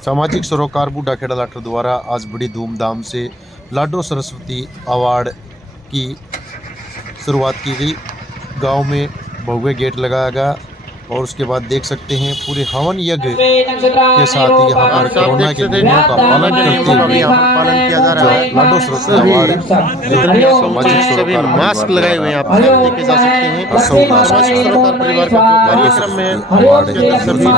सामाजिक सरोकार बूढ़ाखेड़ा लाठर द्वारा आज बड़ी धूमधाम से लाडो सरस्वती अवार्ड की शुरुआत की गई। गांव में भव्य गेट लगाया गया और उसके बाद देख सकते हैं पूरे हवन यज्ञ के साथ यहाँ पर कोरोना के नियमों का पालन करते हुए पालन किया जा रहा है। लाडो सरस्वती अवार्ड सामाजिक सरोकार मास्क लगाए हुए आप देखे जा सकते हैं। सामाजिक सरोकार परिवार का कार्यक्रम में अवार्ड सभी ने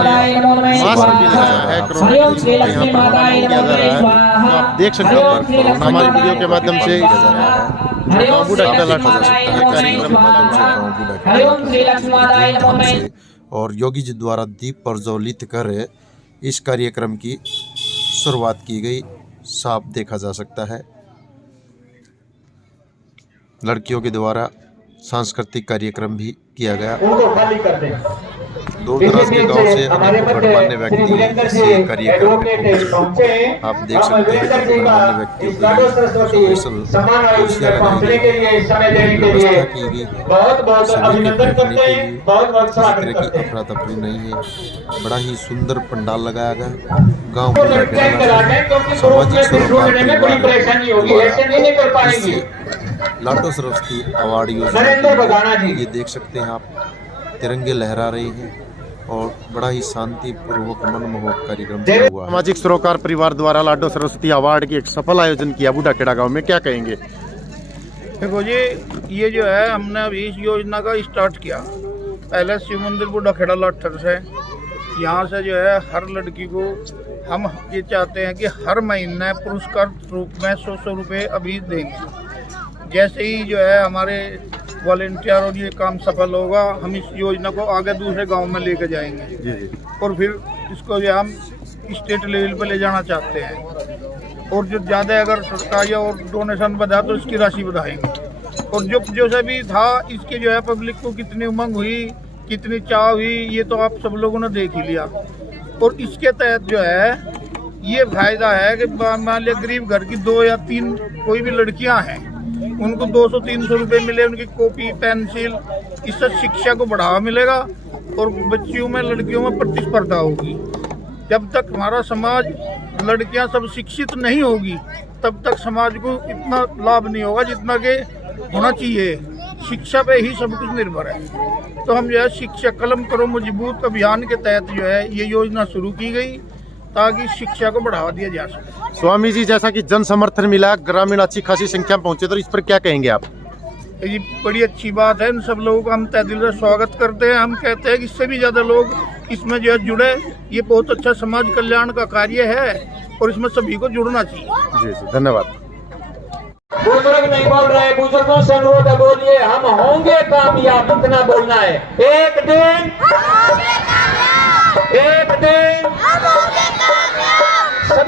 मास्क भी लगाया है, कोरोना यहाँ पर किया जा रहा है। तो आप देख सकते हैं हमारे वीडियो के माध्यम से किया जा रहा है। और योगी जी द्वारा दीप प्रज्वलित कर इस कार्यक्रम की शुरुआत की गई, साफ देखा जा सकता है। लड़कियों के द्वारा सांस्कृतिक कार्यक्रम भी किया गया। दूर दराज के गांव से अनेकों गणमान्य व्यक्ति इस कार्यक्रम में पहुंचे। आप देख सकते हैं गणमान्य व्यक्तियों को स्पेशल कुर्सियां लगाई गई, व्यवस्था की गई सभी के बैठने के लिए। किसी तरह की अफरा तफरी नहीं है। बड़ा ही सुंदर पंडाल लगाया गया। गाँव में सामाजिक सरोकार लाडो सरस्वती अवार्ड योजना ये देख सकते हैं आप, तिरंगे लहरा रहे हैं और बड़ा ही शांतिपूर्वक मनमोहक कार्यक्रम किया हुआ है। सामाजिक सरोकार परिवार द्वारा लाडो सरस्वती अवार्ड की एक सफल आयोजन किया बूढ़ाखेड़ा गांव में, क्या कहेंगे? देखो जी, ये जो है हमने अभी इस योजना का स्टार्ट किया पहले शिव मंदिर बूढ़ाखेड़ा लाठर से। यहाँ से जो है हर लड़की को हम ये चाहते हैं कि हर महीने पुरस्कार रूप में 100 रुपये अभी देंगे। जैसे ही जो है हमारे वॉलेंटियर और ये काम सफल होगा, हम इस योजना को आगे दूसरे गांव में लेकर जाएंगे जी। और फिर इसको जो हम स्टेट लेवल पर ले जाना चाहते हैं। और जो ज़्यादा अगर सरकार और डोनेशन बढ़ा तो इसकी राशि बढ़ाएंगे। और जो से भी था इसके जो है पब्लिक को कितनी उमंग हुई, कितनी चाह हुई, ये तो आप सब लोगों ने देख ही लिया। और इसके तहत जो है ये फायदा है कि मान लिया गरीब घर की 2 या 3 कोई भी लड़कियां हैं, उनको 200-300 रुपये मिले, उनकी कॉपी पेंसिल, इससे शिक्षा को बढ़ावा मिलेगा और बच्चियों में लड़कियों में प्रतिस्पर्धा होगी। जब तक हमारा समाज लड़कियां सब शिक्षित नहीं होगी तब तक समाज को इतना लाभ नहीं होगा जितना कि होना चाहिए। शिक्षा पे ही सब कुछ निर्भर है। तो हम जो है शिक्षा कलम करो मजबूत अभियान के तहत जो है ये योजना शुरू की गई ताकि शिक्षा को बढ़ावा दिया जा सके। स्वामी जी, जैसा कि जन समर्थन मिला, ग्रामीण अच्छी खासी संख्या में पहुंचे, तो इस पर क्या कहेंगे आप? ये बड़ी अच्छी बात है। इन सब लोगों का हम तहे दिल से स्वागत करते हैं। हम कहते हैं कि इससे भी ज़्यादा लोग इसमें जो है जुड़े। ये बहुत अच्छा समाज कल्याण का कार्य है और इसमें सभी को जुड़ना चाहिए। जी जी, धन्यवाद। बुजुर्ग नहीं बोल रहे, बुजुर्गों से अनुरोध है, बोलिए हम होंगे कामयाब, इतना बोलना है। एक दिन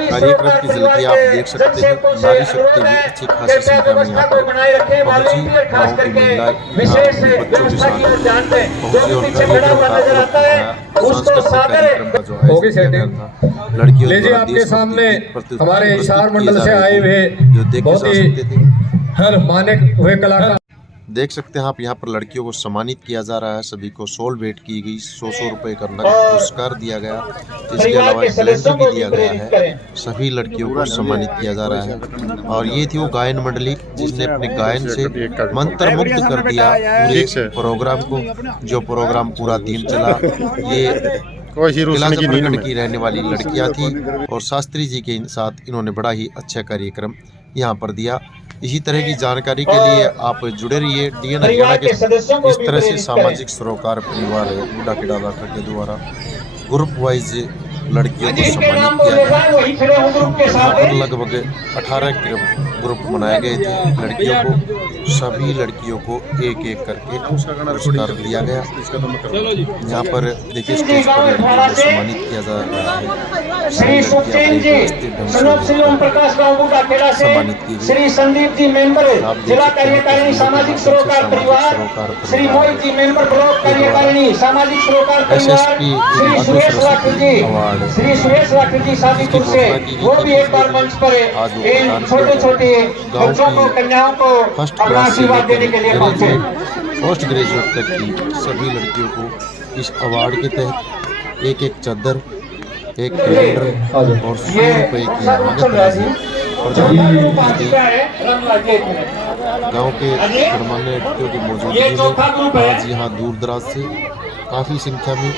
कार्यक्रम की झलकी आप देख सकते हैं। नारी शक्ति भी अच्छी खासी संख्या में यहाँ पर पहुंची। गाँव की महिला बच्चों के साथ पहुंची और सांस्कृतिक कार्यक्रम का जो आयोजन था लड़कियों आपके सामने हमारे हिसार मंडल से आए हुए जो देखे जा सकते थे। हर माने हुए कलाकार देख सकते हैं आप, यहाँ पर लड़कियों को सम्मानित किया जा रहा है। सभी को शॉल भेंट की गई, 100 रुपये का नगद पुरस्कार दिया गया। इसके अलावा कैलेंडर भी दिया गया है। सभी लड़कियों को सम्मानित किया जा रहा है। और ये थी वो गायन मंडली जिसने अपने गायन से मंत्र मुक्त कर दिया पूरे प्रोग्राम को। जो प्रोग्राम पूरा दिन चला, ये जमनगढ़ की रहने वाली लड़कियां थी और शास्त्री जी के साथ इन्होंने बड़ा ही अच्छा कार्यक्रम यहाँ पर दिया। इसी तरह की जानकारी के लिए आप जुड़े रहिए DN हरियाणा के। इस तरह से सामाजिक सरोकार परिवार बूढ़ाखेड़ा लाठर के द्वारा ग्रुप वाइज लड़कियों को सम्मानित किया गया। यहाँ पर लगभग 18 ग्रुप बनाए गए थे। लड़कियों को सभी लड़कियों को एक एक करके पुरस्कार दिया गया। यहाँ पर देखिए स्टेज पर लड़कियों को सम्मानित किया जा रहा है। श्री सुखचैन जी, श्री ओम प्रकाश बाबू का खेड़ा से श्री संदीप जी मेंबर जिला कार्यकारिणी सामाजिक सरोकार परिवार, श्री मोहित जी मेंबर ब्लॉक कार्यकारिणी सामाजिक सरोकार परिवार, श्री सुरेश राठौर जी, श्री सुरेश राठौर जी शादीपुर से, वो भी एक बार मंच पर इन छोटे छोटे बच्चों को, कन्याओं को अपना आशीर्वाद देने के लिए पहुंचे। पोस्ट ग्रेजुएट तक की सभी लड़कियों को इस अवार्ड के तहत एक एक चादर एक कैलेंडर और 100 रुपए की नगद राशि प्रदान की गई। गांव के गणमान्य व्यक्तियों की मौजूदगी में आज यहाँ दूर दराज से काफी संख्या में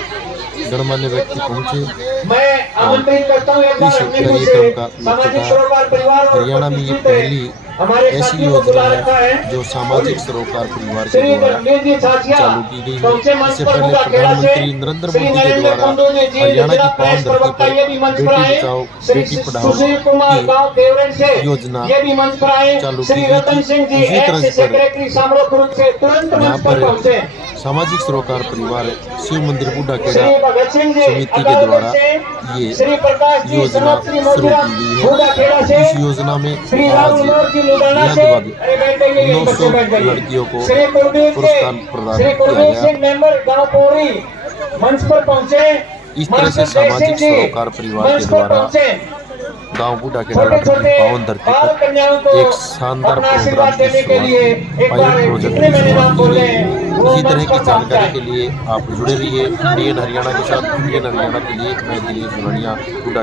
गणमान्य व्यक्ति पहुंचे। मैं आमंत्रित करता हूं एक बार इस अपने मुंह कार्यक्रम से का सामाजिक मुख्य सरोकार परिवार और हरियाणा में ये उपस्थित पहली हमारे ऐसी साथियों को योजना बुला रखा है है जो सामाजिक सरोकार परिवार के श्री द्वारा रणवीर जी साथिया चालू की गई है। पहुंचे मंच इससे पर पहले मुदा खेड़ा से प्रधानमंत्री नरेंद्र श्री मोदी के नरेंद्र द्वारा कुंदू जी हरियाणा की जिला पावन प्रेस धरती प्रवक्ता पर ये भी मंच पर बेटी आए। बचाओ श्री बेटी पढ़ाओ सुशील कुमार की गांव देवरन से योजना ये भी मंच पर आए। चालू की श्री गई रतन थी। सिंह जी इसी तरह एक्स पर सेक्रेटरी सामरो खुर्द से तुरंत यहाँ मंच पर पहुंचे। सामाजिक सरोकार परिवार शिव मंदिर बूढ़ा श्री खेड़ा भगत सिंह जी समिति के अकालगढ़ द्वारा से ये श्री प्रकाश जी योजना सनत श्री शुरू मोतीराम की गई बूढ़ा खेड़ा है। से इस योजना में श्री आज राम मनोहर जी लुधियाना से लगभग अरे बैठ जाइए यहीं बच्चे 900 बैठ जाइए। लड़कियों को श्री कुलदीप पुरस्कार जी प्रदान श्री किया कुलदीप गया। सिंह मेंबर गांव पौड़ी मंच पर पहुंचे। इस तरह से मास्टर जय सामाजिक सिंह जी सरोकार परिवार मंच के पर द्वारा पहुंचे। गांव बूढ़ा खेड़ा छोटे की छोटे पावन धरती बाल पर कन्याओं को एक शानदार अपना प्रोग्राम आशीर्वाद की देने के लिए एक बार पायलट प्रोजेक्ट जितने की मैंने शुरुआत नाम की बोले गई। वो इसी तरह मंच की पर जानकारी पहुंचा। के लिए आप जुड़े रहिए इंडियन हरियाणा के साथ। इंडियन हरियाणा के लिए मैं दिनेश जुलानिया बूढ़ा